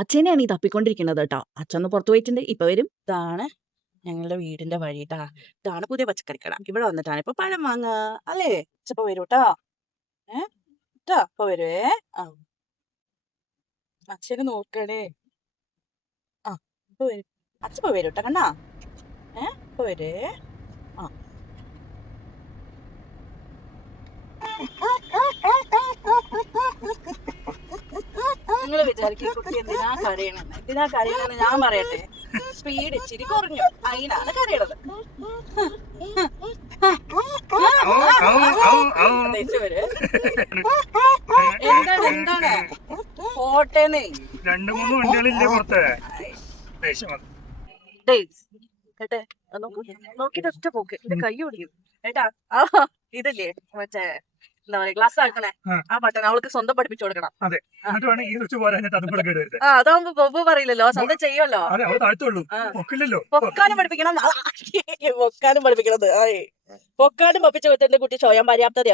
അച്ഛനെയാണ് ഈ തപ്പിക്കൊണ്ടിരിക്കുന്നത് കേട്ടോ. അച്ഛൻ പുറത്തു പോയിട്ടുണ്ട്, ഇപ്പൊ വരും. ഇതാണ് ഞങ്ങളുടെ വീടിന്റെ വഴി ട്ടാ. ഇതാണ് പുതിയ പച്ചക്കറിക്കട. ഇവിടെ വന്നിട്ടാണ് ഇപ്പൊ പഴം വാങ്ങുക അല്ലേ? അച്ഛപ്പ വരൂ ട്ടാ. ട്ടാ ഇപ്പൊ വരുവേ. ആ അച്ഛന് നോക്കണേ. ആ ഇപ്പൊ വരും. അച്ഛപ്പ വരൂ ട്ടാ കണ്ണാ. ഇപ്പൊ വരുവേ. ആ നിങ്ങൾ വിചാരിക്കും ഈ കുട്ടി എന്തിനാ കരയണെന്ന് ഞാൻ പറയട്ടെ. സ്പീഡ് ഇച്ചിരി കുറഞ്ഞു, അതിനാണ് കരയണത്. എന്താണ് പോട്ടേന്നേ. 2-3 വണ്ടികളില്ലേ പുറത്ത്? കേട്ടെ നോക്കിട്ട് ഒറ്റ പോക്ക്. എന്റെ കൈ ഓടിക്കും ഏട്ടാ. ഇതില്ലേ മറ്റേ എന്താ പറയാ ഗ്ലാസ് ആക്കണേ ആ ബട്ടൺ അവൾക്ക് സ്വന്തം പഠിപ്പിച്ചു കൊടുക്കണം. അതാവുമ്പോ ബൊബ് പറയില്ലല്ലോ, സ്വന്തം ചെയ്യുമല്ലോ. പൊക്കാനും പഠിപ്പിക്കണം. പൊക്കാനും പഠിപ്പിക്കണത് പൊക്കാനും പഠിപ്പിച്ച എന്റെ കുട്ടി സ്വയം പര്യാപ്തത.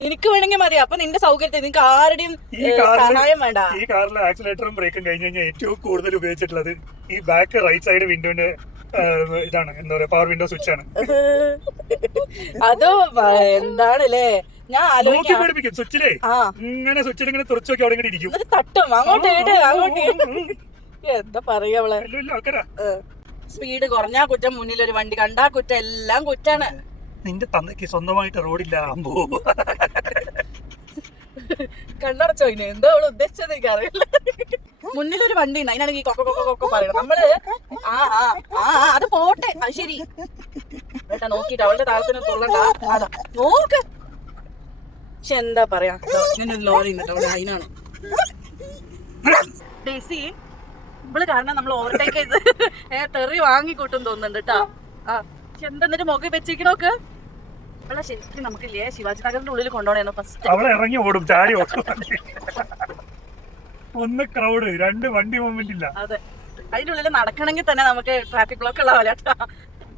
എനിക്ക് വേണമെങ്കിൽ മതി. അപ്പൊ നിന്റെ സൗകര്യത്തിൽ നിനക്ക് ആരുടെയും സഹായം വേണ്ട. ഈ കാറിലെ ആക്സിലേറ്ററും ബ്രേക്കും കഴിഞ്ഞ് കഴിഞ്ഞാൽ ഏറ്റവും കൂടുതൽ ഉപയോഗിച്ചിട്ടുള്ളത് ഈ ബാക്ക് റൈറ്റ് സൈഡ് വിൻഡോന്റെ ഇതാണ്, എന്താ പറയാ, പവർ വിൻഡോ സ്വിച്ച് ആണ്. അതോ എന്താണല്ലേ ഞാൻ ആലോചിക്കാം. സ്വിച്ചിലേ ഇങ്ങനെ സ്വിച്ചിൽ ഇങ്ങനെ തുറച്ചു നോക്കി അവിടെ ഇങ്ങനെ ഇരിക്കും, തട്ടും അങ്ങോട്ട് എന്താ പറയാ അവളെ. സ്പീഡ് കുറഞ്ഞാ കുറ്റം, മുന്നിൽ ഒരു വണ്ടി കണ്ടാ കുറ്റം, എല്ലാം കുറ്റാണ്. നിന്റെ തന്നയ്ക്ക് സ്വന്തമായിട്ട് റോഡില്ല. കണ്ണടച്ചോ ഇനി എന്തോ അവള് ഉദ്ദേശിച്ചത് എനിക്ക് അറിയില്ല. മുന്നിലൊരു വണ്ടി ഉണ്ട്, അതിനാണെങ്കിൽ കൊക്ക പറയണം നമ്മള്. അത് പോട്ടെ, അത് ശരി ഏട്ടാ. നോക്കിട്ട് അവളുടെ താളത്തിന് തുള്ളണ്ട. അതാ നോക്ക്. പക്ഷെ എന്താ പറയാ, ഇങ്ങനെ ഒരു ലോറി ഉണ്ട് അവിടെ, അതിനാണ് ഡേസി ഇവള് കാരണം നമ്മൾ ഓവർടേക്ക് ചെയ്ത് തെറി വാങ്ങിക്കൂട്ടും തോന്നുന്നുണ്ട് കേട്ടാ. പക്ഷെ എന്താ മുഖം വെച്ചിരിക്കണോക്ക്. അവളെ ശരിക്കും നമുക്കില്ലേ ശിവാജി നഗറിന്റെ ഉള്ളിൽ കൊണ്ടുപോകണേനോ ഫസ്റ്റ്. അവളെ ഇറങ്ങി ഓടും, ചാടി ഓടും. ഒന്ന് ക്രൗഡ്, 2 വണ്ടി മൂവ്മെന്റ് ഇല്ല. അതെ, അതിന്റെ ഉള്ളിൽ നടക്കണമെങ്കിൽ തന്നെ നമുക്ക് ട്രാഫിക് ബ്ലോക്ക് ഉള്ള പോലെ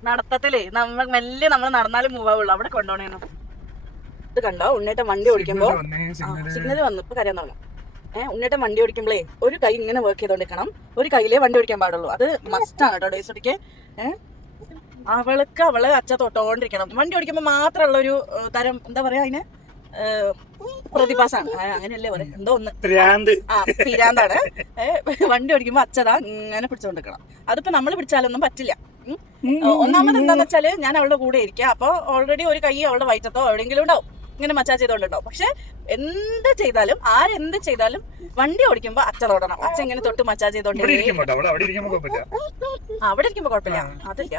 നടത്തത്തിലേ. നമ്മൾ മെല്ലെ നമ്മൾ നടന്നാലും മൂവ് ആവുള്ളൂ. അവിടെ കൊണ്ടുപോകണേനോ. ഇത് കണ്ടോ ഉണ്ണേട്ടൻ വണ്ടി ഓടിക്കുമ്പോ സിഗ്നൽ വന്നു, ഇപ്പൊ കരയാൻ തുടങ്ങും. ഉണ്ണേട്ടൻ വണ്ടി ഓടിക്കുമ്പോഴേ ഒരു കൈ ഇങ്ങനെ വർക്ക് ചെയ്തോണ്ടിരിക്കണം, ഒരു കൈയിലേ വണ്ടി ഓടിക്കാൻ പാടുള്ളൂ. അത് മസ്റ്റാണ് കേട്ടോ ഡേയ്സോടിക്ക്. അവളെ അച്ഛ തൊട്ടോണ്ടിരിക്കണം. വണ്ടി ഓടിക്കുമ്പോ മാത്രമുള്ള ഒരു തരം എന്താ പറയാ അതിന് പ്രതിഭാസാണ്. അങ്ങനെയല്ലേ പറയാ, എന്തോ ഒന്ന് പിരാന്താണ്. വണ്ടി ഓടിക്കുമ്പോ അച്ഛതാ ഇങ്ങനെ പിടിച്ചോണ്ടിരിക്കണം. അതിപ്പോ നമ്മൾ പിടിച്ചാലൊന്നും പറ്റില്ല. ഒന്നാമത് എന്താന്ന് വെച്ചാല് ഞാൻ അവളുടെ കൂടെ ഇരിക്കാം. അപ്പൊ ഓൾറെഡി ഒരു കൈ അവളുടെ വയറ്റത്തോ എവിടെയെങ്കിലും ഉണ്ടാവും, ഇങ്ങനെ മച്ചാജ് ചെയ്തോണ്ടുണ്ടാവും. പക്ഷെ എന്ത് ചെയ്താലും ആരെന്ത് ചെയ്താലും വണ്ടി ഓടിക്കുമ്പോ അച്ഛൻ ഓടണം. അച്ഛൻ ഇങ്ങനെ തൊട്ട് മച്ചാജ് ചെയ്തോണ്ട് അവിടെ ഇരിക്കുമ്പോ കുഴപ്പമില്ല. അതില്ല